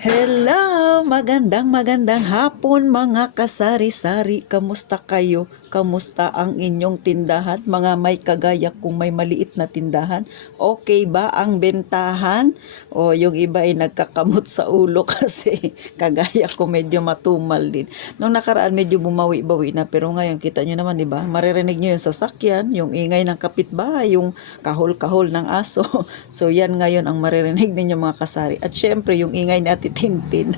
Hello! Magandang hapon mga kasari-sari. Kamusta kayo? Kamusta ang inyong tindahan? Mga may kagaya kung may maliit na tindahan. Okay ba ang bentahan? O yung iba ay nagkakamot sa ulo kasi kagaya ko medyo matumal din. Nung nakaraan medyo bumawi-bawi na pero ngayon kita nyo naman, di ba? Maririnig nyo yung sasakyan, yung ingay ng kapitbahay, yung kahol-kahol ng aso. So yan ngayon ang maririnig ninyo mga kasari. At syempre yung ingay ni Ate Tintin.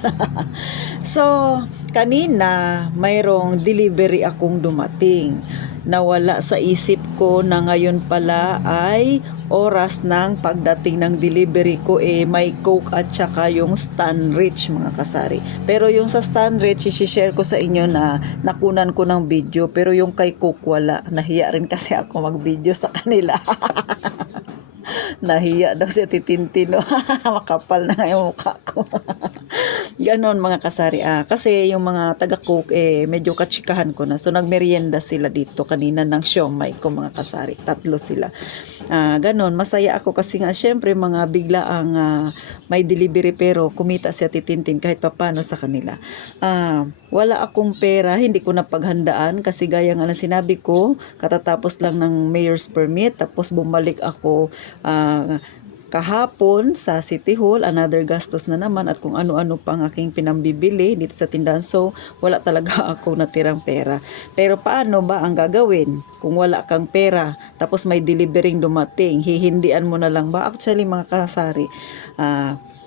So, kanina mayroong delivery akong dumating. Nawala sa isip ko na ngayon pala ay oras ng pagdating ng delivery ko may Coke at saka yung Stanrich mga kasari. Pero yung sa Stanrich, i-share ko sa inyo na nakunan ko ng video. Pero yung kay Coke wala. Nahiya rin kasi ako mag-video sa kanila. Nahiya daw si Titintin. Makapal na yung mukha ko. Ganon mga kasari. Kasi yung mga taga-cook medyo katsikahan ko na. So nagmerienda sila dito kanina ng siomai ko mga kasari. 3 sila. Ganon. Masaya ako kasi nga syempre mga bigla ang may delivery pero kumita si Ate Tintin kahit papano sa kanila. Wala akong pera. Hindi ko napaghandaan kasi gaya nga na sinabi ko katatapos lang ng mayor's permit tapos bumalik ako kahapon sa City Hall, another gastos na naman at kung ano-ano pang aking pinambibili dito sa tindahan. So, wala talaga ako natirang pera. Pero paano ba ang gagawin? Kung wala kang pera, tapos may delivering dumating, hihindian mo na lang ba? Actually, mga kasari,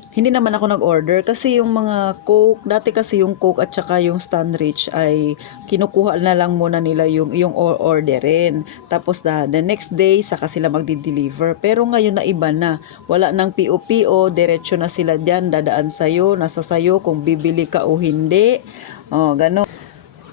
hindi naman ako nag-order kasi yung mga Coke, dati kasi yung Coke at saka yung Stanrich ay kinukuha na lang muna nila yung orderin. Tapos the next day saka sila magdi-deliver. Pero ngayon na iba na. Wala nang PO-PO, diretso na sila diyan, dadaan sa'yo, nasa sa'yo kung bibili ka o hindi. Gano'n.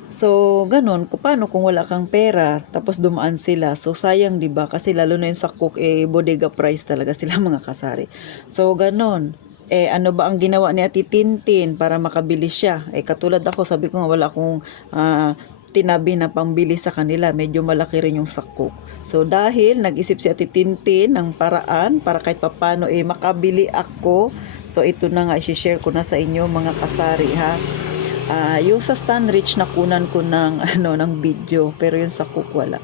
So, ganun, paano kung wala kang pera, tapos dumaan sila. So, sayang, di ba? Kasi lalo na yung sa Coke, bodega price talaga sila mga kasari. So, ganun. Ano ba ang ginawa ni Ate Tintin para makabili siya? Katulad ako, sabi ko nga wala akong tinabi na pambili sa kanila. Medyo malaki rin yung sa Coke. So, dahil nag-isip si Ate Tintin ng paraan para kahit papano makabili ako. So, ito na nga, i-share ko na sa inyo mga kasari ha. Yung sa Stanrich nakunan ko ng ng video pero yung sa Coke wala.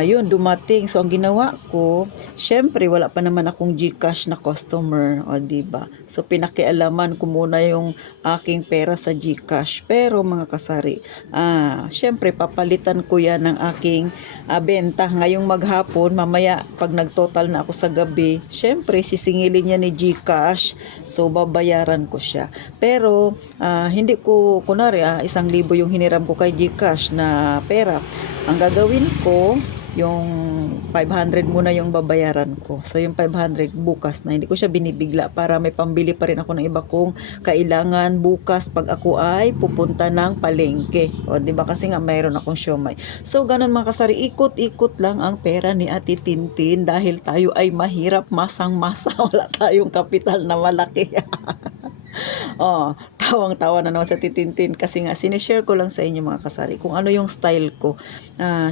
Yun dumating. So ang ginawa ko, syempre wala pa naman akong GCash na customer, o di ba? So pinakialaman ko muna yung aking pera sa GCash. Pero mga kasari, syempre papalitan ko yan ng aking benta ngayong maghapon. Mamaya pag nagtotal na ako sa gabi, syempre sisingilin niya ni GCash. So babayaran ko siya. Pero hindi ko kunwari 1,000 yung hiniram ko kay GCash na pera. Ang gagawin ko, yung 500 muna yung babayaran ko. So yung 500 bukas na, hindi ko siya binibigla para may pambili pa rin ako ng iba kong kailangan bukas pag ako ay pupunta ng palengke. O di ba kasi nga mayroon akong siomai. So ganun mga kasari, ikot-ikot lang ang pera ni Ate Tintin dahil tayo ay mahirap masang-masa. Wala tayong kapital na malaki. Tawang-tawa na naman sa Titintin kasi nga sinishare ko lang sa inyo mga kasari kung ano yung style ko.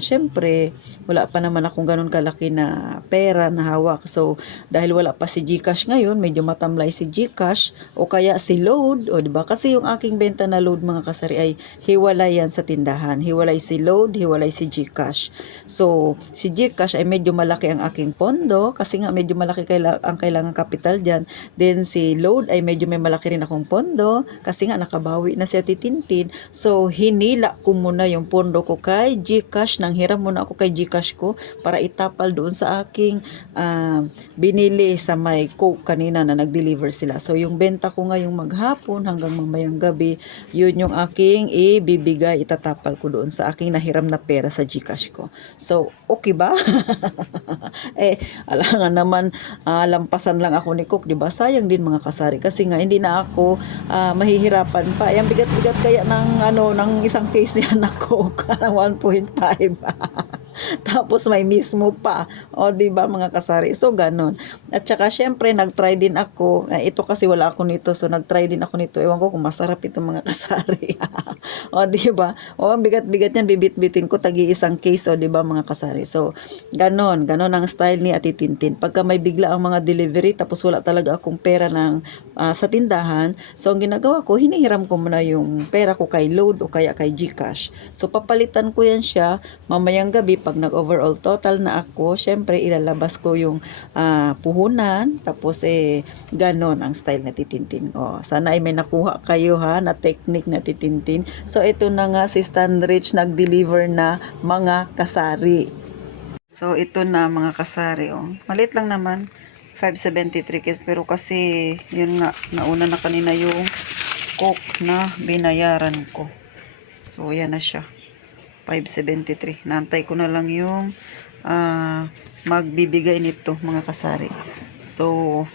Syempre wala pa naman akong ganun kalaki na pera na hawak. So dahil wala pa si GCash ngayon, medyo matamlay si GCash o kaya si load, o diba? Kasi yung aking benta na load mga kasari ay hiwalay yan sa tindahan. Hiwalay si load, hiwalay si GCash. So si GCash ay medyo malaki ang aking pondo kasi nga medyo malaki ang kailangan kapital dyan. Then si load ay medyo may malaki rin akong pondo kasi nga nakabawi na si Ate Tintin. So hinila ko muna yung pondo ko kay GCash, nang hiram muna ako kay GCash ko para itapal doon sa aking binili sa may Coke kanina na nag-deliver sila. So yung benta ko ngayong maghapon hanggang mamayang gabi, yun yung aking ibibigay, itatapal ko doon sa aking nahiram na pera sa GCash ko. So okay ba? Alangan naman lampasan lang ako ni Coke, di ba? Sayang din mga kasari kasi nga hindi na ako mahihirapan pa. Yung bigat-bigat kaya ng ng isang case niya na Coke, 1.5. Tapos may mismo pa. O, di ba mga kasari? So, ganon. At saka, syempre, nag-try din ako. Ito kasi wala ako nito. So, nag-try din ako nito. Ewan ko kung masarap ito mga kasari. O, di ba? O, bigat-bigat yan. Bibit-bitin ko. Tagi isang case. O, di ba mga kasari? So, ganon. Ganon ang style ni Ate Tintin. Pagka may bigla ang mga delivery, tapos wala talaga akong pera sa tindahan. So, ang ginagawa ko, hinihiram ko muna yung pera ko kay Load o kaya kay GCash. So, papalitan ko yan siya. Mamayang gabi, pag nag-overall total na ako, syempre, ilalabas ko yung puhunan. Tapos, ganon ang style na Titintin. O, sana ay may nakuha kayo ha, na technique na Titintin. So, ito na nga si Stanrich nag-deliver na mga kasari. So, ito na mga kasari. Oh. Maliit lang naman. 573 pero kasi yun nga nauna na kanina yung coke na binayaran ko, so yan na siya 573. Naantay ko na lang yung magbibigay nito mga kasari. So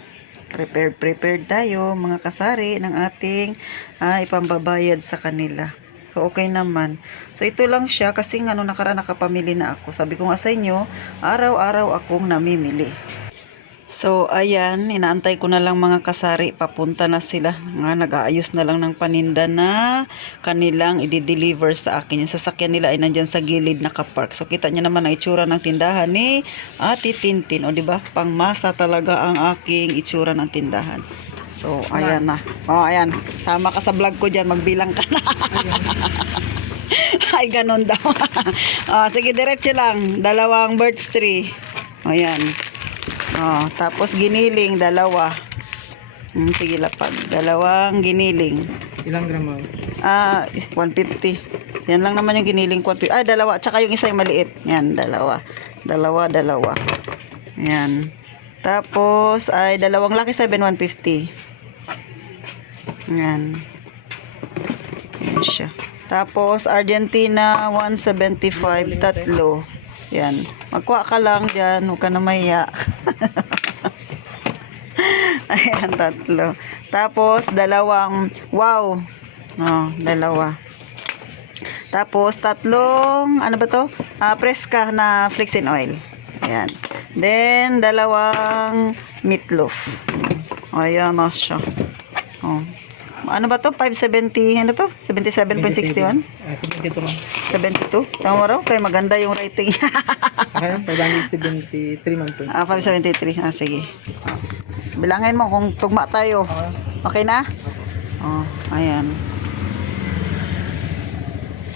prepared tayo mga kasari ng ating ipambabayad sa kanila. So okay naman. So ito lang siya kasi nga nung nakaraan nakapamili na ako. Sabi ko nga sa inyo, araw-araw akong namimili. So, ayan, inaantay ko na lang mga kasari, papunta na sila. Nag-aayos na lang ng paninda na kanilang i-deliver sa akin. Yung sasakyan nila ay nandyan sa gilid nakapark. So, kita nyo naman ang itsura ng tindahan ni Ate Tintin. O, diba? Pangmasa talaga ang aking itsura ng tindahan. So, ayan na. O, ayan. Sama ka sa vlog ko dyan. Magbilang ka na. Ay, ganun daw. O, sige, diretso lang. 2 birds tree. O, ayan. Oh, tapos giniling, 2. Sige lapag. 2 giniling. Ilang gramo? 150. Yan lang naman yung giniling 150. 2. Tsaka yung isa yung maliit. Yan, 2. 2. Yan. Tapos, 2 laki 7,150. Yan. Yan siya. Tapos, Argentina, 175. 3. Yan. Magkuha ka lang dyan. Huwag ka na mahiya. Ayan, 3. Tapos, 2. Wow. 2. Tapos, 3. Ano ba to? Preska na flaxseed oil. Ayan. Then, 2 meatloaf. Ayan na siya. Oh. Ano ba to? 570, ano to? 77.61? 72? Tama raw? Kaya maganda yung rating. Okay, 573 man po. 573. Sige. Bilangin mo kung tugma tayo. Okay na? Oh, ayan.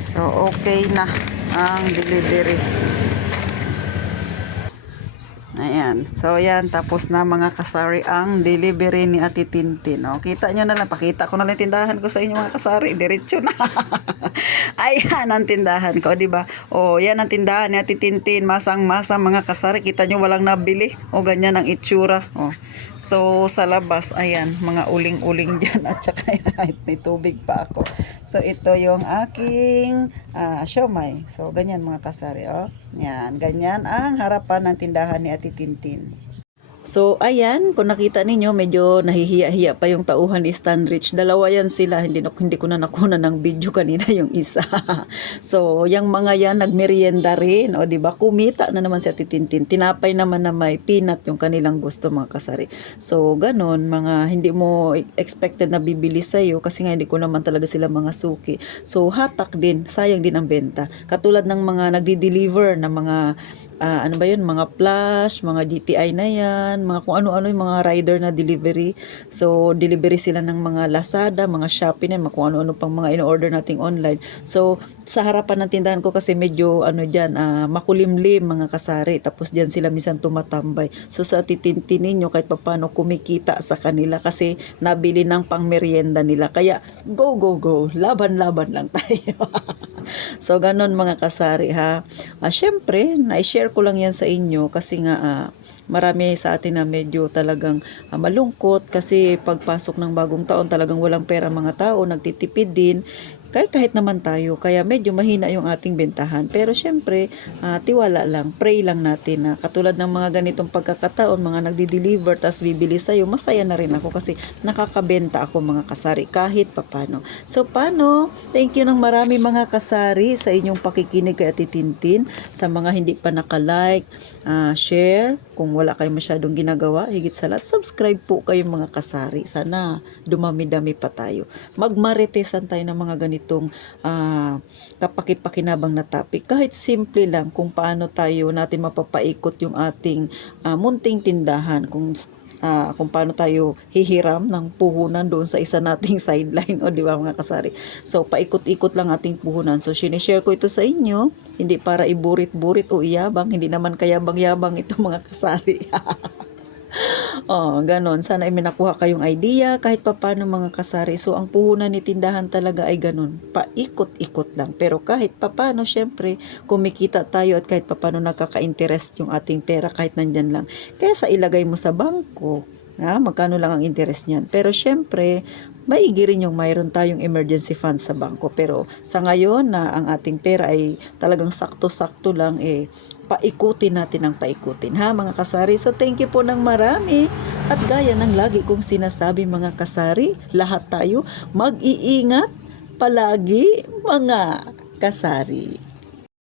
So, okay na ang delivery. Ayan. So, ayan. Tapos na mga kasari ang delivery ni Ate Tintin. O, kita nyo na lang. Pakita ko na lang tindahan ko sa inyo mga kasari. Diretso na. Ayan ang tindahan ko, diba? O, yan ang tindahan ni Ate Tintin. Masang-masa mga kasari. Kita nyo walang nabili. O, ganyan ang itsura. O. So, sa labas, ayan. Mga uling-uling dyan. At saka, may tubig pa ako. So, ito yung aking siomay. So, ganyan mga kasari. O. Yan. Ganyan ang harapan ng tindahan ni Ate Tintin. So, ayan, kung nakita ninyo, medyo nahihiya-hiya pa yung tauhan ni Stanrich. 2 yan sila, hindi ko na nakuna ng video kanina yung isa. So, yung mga yan, nagmerienda rin, o diba, kumita na naman si Ate Tintin. Tinapay naman na may peanut yung kanilang gusto mga kasari. So, ganon, mga hindi mo expected na bibili sa'yo kasi nga hindi ko naman talaga sila mga suki. So, hatak din, sayang din ang benta. Katulad ng mga nagdi-deliver na mga ano ba yun, mga Flash, mga GTI na yan, mga kung ano-ano yung mga rider na delivery. So, delivery sila ng mga Lazada, mga Shopee na, mga kung ano-ano pang mga in-order nating online. So, sa harapan ng tindahan ko kasi medyo ano dyan, makulimlim mga kasari. Tapos dyan sila minsan tumatambay. So, sa Titintin ninyo, kahit papano kumikita sa kanila kasi nabili ng pang merienda nila. Kaya, go, go, go. Laban-laban lang tayo. So, ganon mga kasari ha. Syempre, na-share ko lang yan sa inyo kasi nga marami sa atin na medyo talagang malungkot kasi pagpasok ng bagong taon talagang walang pera mga tao, nagtitipid din. kahit naman tayo, kaya medyo mahina yung ating bentahan. Pero syempre, tiwala lang, pray lang natin na katulad ng mga ganitong pagkakataon, mga nagdi-deliver, tas bibili sa'yo, masaya na rin ako kasi nakakabenta ako mga kasari kahit papano. So paano? Thank you ng marami mga kasari sa inyong pakikinig kay Ate Tintin. Sa mga hindi pa nakalike, share, kung wala kayong masyadong ginagawa, higit sa lahat, subscribe po kayo mga kasari. Sana dumami-dami pa tayo. Magmaritesan tayo ng mga ganitong kapaki-pakinabang na topic. Kahit simple lang kung paano tayo natin mapapaikot yung ating munting tindahan. Kung paano tayo hihiram ng puhunan doon sa isa nating sideline, o di ba mga kasari? So paikot-ikot lang ating puhunan. So sinishare ko ito sa inyo, hindi para iburit-burit o iyabang, hindi naman kayabang-yabang ito mga kasari. Ganon. Sana ay may nakuha kayong idea kahit papano mga kasari. So, ang puhunan ni tindahan talaga ay ganon. Paikot-ikot lang. Pero kahit papano, syempre, kumikita tayo at kahit papano nakaka-interest yung ating pera kahit nandyan lang. Kaya sa ilagay mo sa bangko, magkano lang ang interest niyan. Pero syempre, maigi rin yung mayroon tayong emergency fund sa bangko. Pero sa ngayon na ang ating pera ay talagang sakto-sakto lang, paikutin natin ang paikutin mga kasari. So thank you po ng marami. At gaya ng lagi kong sinasabi mga kasari, lahat tayo mag-iingat palagi mga kasari.